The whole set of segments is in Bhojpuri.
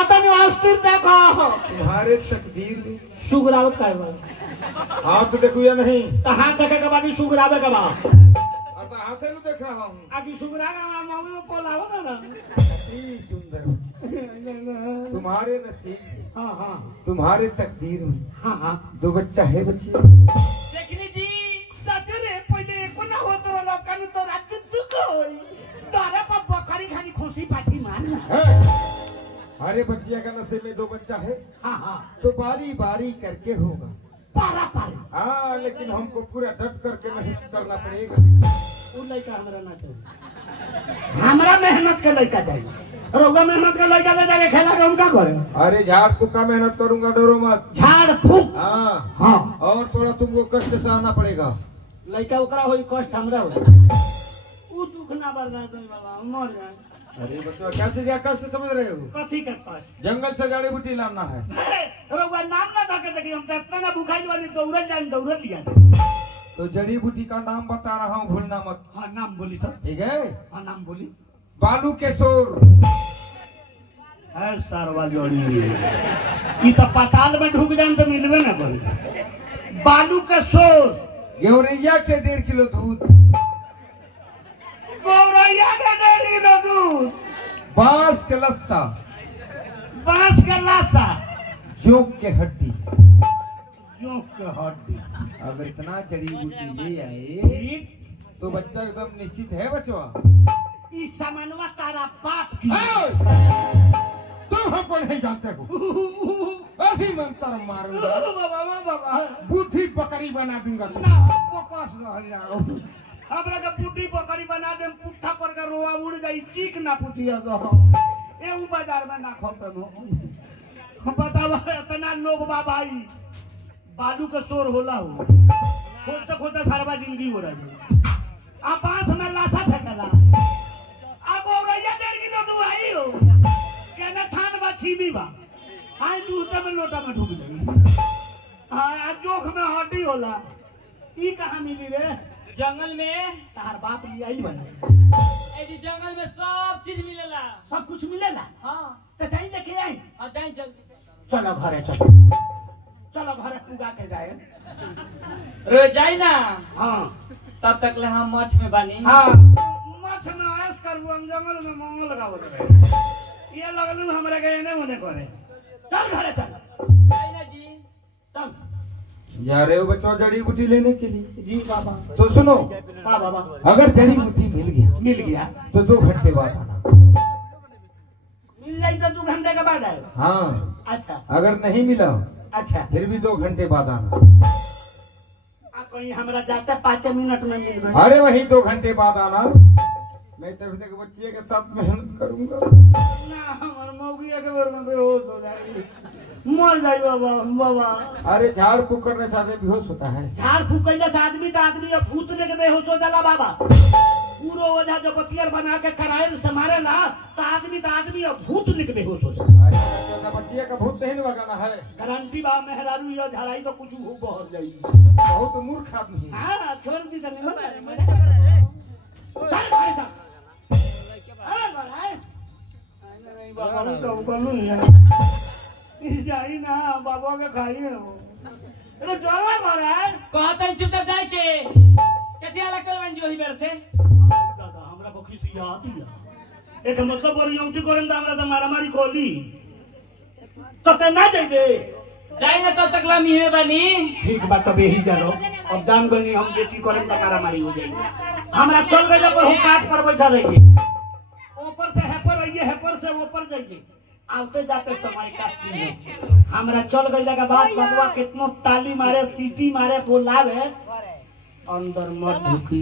अस्थिर देखो तुम्हारे तकदीर सुगरावत का हाथ देखू या नहीं तो हाथ देखे के बाकी सुगरावे के बाद अब हाथे नु देख रहा हूँ आकी सुगरा का मम्मी को बोलावो ना सुंदर तुम्हारे नसीब हाँ हाँ तुम्हारे तकदीर में हाँ हाँ 2 बच्चा है बच्ची देखनी जी सच रे पहले को ना हो तो लोग कानू तो रात दुख होई तारे पर बकरी खानी खोसी पाठी मान अरे बच्चिया का नसीब में 2 बच्चा है हाँ हाँ तो बारी बारी करके होगा पारा पारा हाँ लेकिन हमको पूरा डट करके मेहनत करना पड़ेगा वो लड़का हमरा ना चाहिए हमरा मेहनत के लड़का चाहिए रोगा मेहनत का लड़का ले जाके खेला के उनका करे अरे झाड़ फूक का मेहनत करूंगा डरो मत झाड़ फूक हाँ हाँ और थोड़ा तुमको कष्ट सहना पड़ेगा लड़का ओकरा होई कष्ट हमरा हो वो दुख ना बर्दाश्त होई बाबा मर जाए अरे बच्चों क्या चीज का कष्ट समझ रहे हो कथी के पास जंगल से जड़ी बूटी लाना है रोगा नाम ना ताके देखी हम इतना ना भूखाई वाली दौड़ल जान दौड़ल लिया तो जड़ी बूटी का नाम बता रहा हूँ भूलना मत हाँ नाम बोली तो ठीक है हाँ नाम बोली बालू के शोर है सारवा जोड़ी ये तो पाताल में ढुक जाए तो मिलवे ना बोली बालू के शोर गेवरैया के 1.5 किलो दूध गौरैया के 1.5 किलो दूध बांस के लस्सा बांस के लाशा जोक के हड्डी जोक के हड्डी अगर इतना जड़ी बूटी ले आए ठीक तो बच्चा एकदम निश्चित है बचवा ई सामानवा तारा बाप की तुम हमको नहीं जानते हो अभी मंत्र मारूंगा बाबा बाबा बूढ़ी बकरी बना दूंगा ना फोकस रह जाओ हमरा के बूढ़ी बकरी बना दे पुट्ठा पर का रोआ उड़ जाई चीक ना पुटिया तो ए उ बाजार में ना खोपे हम बतावा इतना लोग बाबाई बालू के शोर होला हो खोजते खोजते सारा जिंदगी हो रही आ बांस में लाशा फेंकला अब औरैया 1.5 किलो दूध आई हो केने थान बा छीबी बा हां दूध में लोटा में ढूक गई हां जोख में हड्डी होला ई कहां मिली रे जंगल में तार बाप लिया ही बना ऐसी जंगल में सब चीज मिलेला सब कुछ मिलेला हाँ तो चाहिए लेके आई हाँ जाए जल्दी चलो घरे चलो घरे पूजा के जाए रोज जाए ना हाँ तब तक ले हम मठ में बानी हाँ मठ में ऐस करबो हम जंगल में मंगल लगावत रहे ये लगलू हमरा के एने ओने करे चल घरे चल जाए ना जी चल जा रहे हो बच्चों जड़ी बूटी लेने के लिए जी बाबा तो सुनो हाँ बाबा अगर जड़ी बूटी मिल गया तो 2 घंटे बाद आना मिल जाए तो 2 घंटे के बाद आए हाँ अच्छा अगर नहीं मिला अच्छा फिर भी 2 घंटे बाद आना कहीं हमरा जाते 5 मिनट में मिल गए अरे वही 2 घंटे बाद आना मैं तभी तक बच्चे के साथ मेहनत करूंगा ना हमार मौगिया के बारे में बेहोश हो जाएगी मर जाए बाबा बाबा अरे झाड़ फूक करने से आदमी बेहोश होता है झाड़ फूक कैले से आदमी तो आदमी अब भूत लेके बेहोश हो जाला बाबा पूरो वजह जो बतियर बना के कराए समारे ला तो आदमी अब भूत लेके बेहोश हो जाला अरे बच्चे का भूत नहीं लगाना है गारंटी बा मेहरारू ये झाड़ाई तो कुछ हो बहर जाई बहुत मूर्ख आदमी है हां छोड़ दी तो निमन अरे बड़ाए नहीं बाबा तो बोलू नहीं जाई ना बाबा के खाई है अरे जोरवा मारा है कहते चुपचाप जाए के कथिया लगल बन जो ही बेर से दादा हमरा बखी से याद ही एक मतलब और यूटी करन दा हमरा से मारामारी कोली तो ते ना जाइबे जाए ना तब तक लमी में बनी ठीक बात तब यही जानो अब जान गनी हम बेसी करन दा मारामारी हो जाई हमरा चल गइला पर हम काट पर बैठा रहिए ऊपर से हेपर रहिए हेपर से ऊपर जाइए आते जाते समय काटती हमरा चल गइला के बाद बबुआ कितनो ताली मारे सीटी मारे बोलावे अंदर मत ढुकी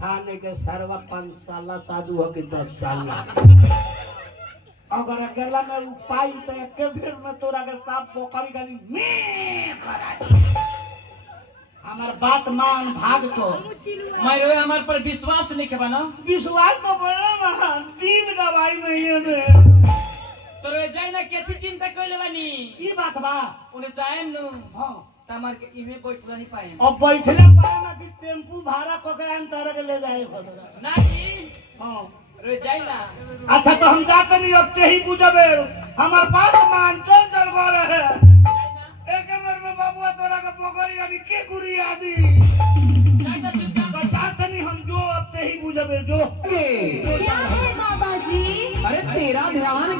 थाने के सरवा 5 साल साधु हो के 10 साल अगर अकेला में उपाय तो एक बेर में तोरा के साफ पोखरी गनी में करा दी हमार बात मान भाग चो मेरे हमार पर विश्वास नहीं के बना विश्वास तो बड़ा महान दिल गवाई नहीं है दे तो रे जाए ना केथी चिंता कइले बानी ई बात बा उन्हें सायम नु हां तमार के इमे बैठ नहीं पाए अब बैठले पाए में कि टेम्पू भाड़ा क के हम तरह के ले जाए ना जी हां रे जाई ना अच्छा तो हम जाते नहीं अब ते ही पूछबे हमार बात मान चल गए है एक बार में बाबूआ तोरा के पोखरी यानी के गुरी आदि जाई ना चुपचाप तो जाते नहीं हम जो अब ते ही पूछबे जो क्या है बाबा जी? अरे तेरा ध्यान